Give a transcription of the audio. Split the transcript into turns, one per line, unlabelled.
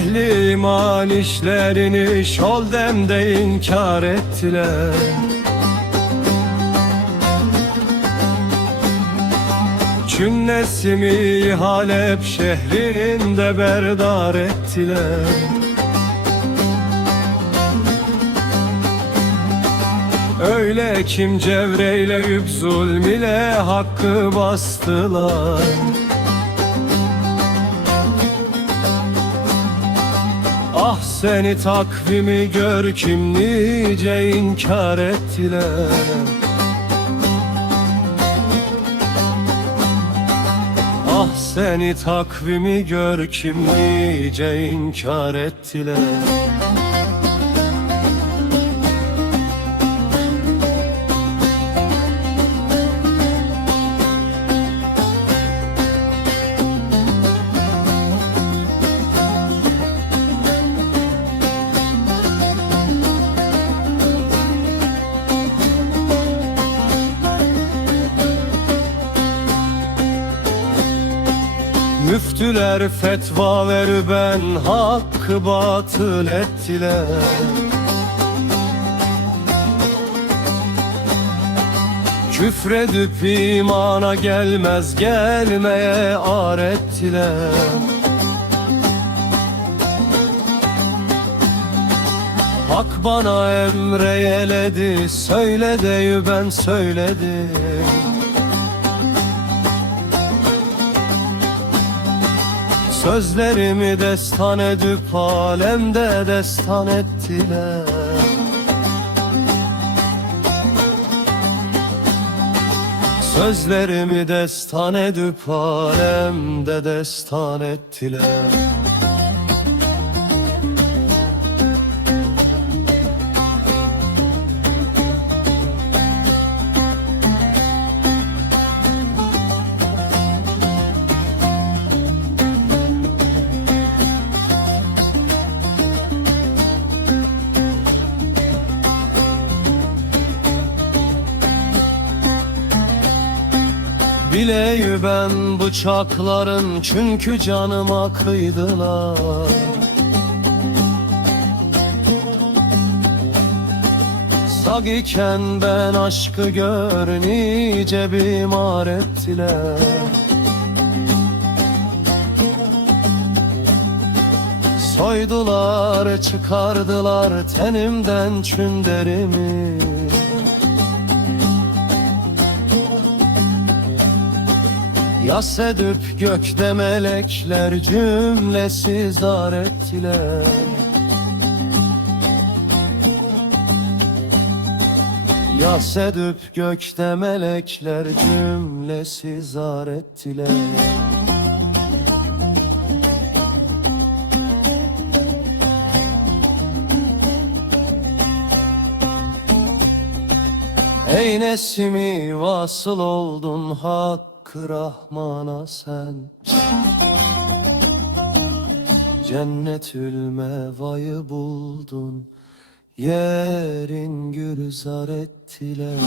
Ehli iman işlerini şoldemde inkar ettiler. Cümlesimi Halep şehrinde berdar ettiler. Öyle kim cevreyleyip zulm ile hakkı bastılar seni takvimi gör kim nice inkar ettiler. Ah seni takvimi gör kim nice inkar ettiler Müftüler fetva ver ben hakkı batıl ettiler. Küfredip imana gelmez gelmeye ar ettiler. Hak bana emreyeledi söyle deyi ben söyledim Sözlerimi destan edip alemde destan ettiler. Sözlerimi destan edip alemde destan ettiler Bileği ben bıçakların çünkü canıma kıydılar. Sag iken ben aşkı gör nice bimar ettiler. Soydular çıkardılar tenimden çünderimi Yas edip gökte melekler cümlesi zar ettiler. Yas edip gökte melekler cümlesi zar ettiler. Ey nesimi vasıl oldun Hakkı Rahman'a sen. Cennetül mevayı buldun Yerin gülzar ettiler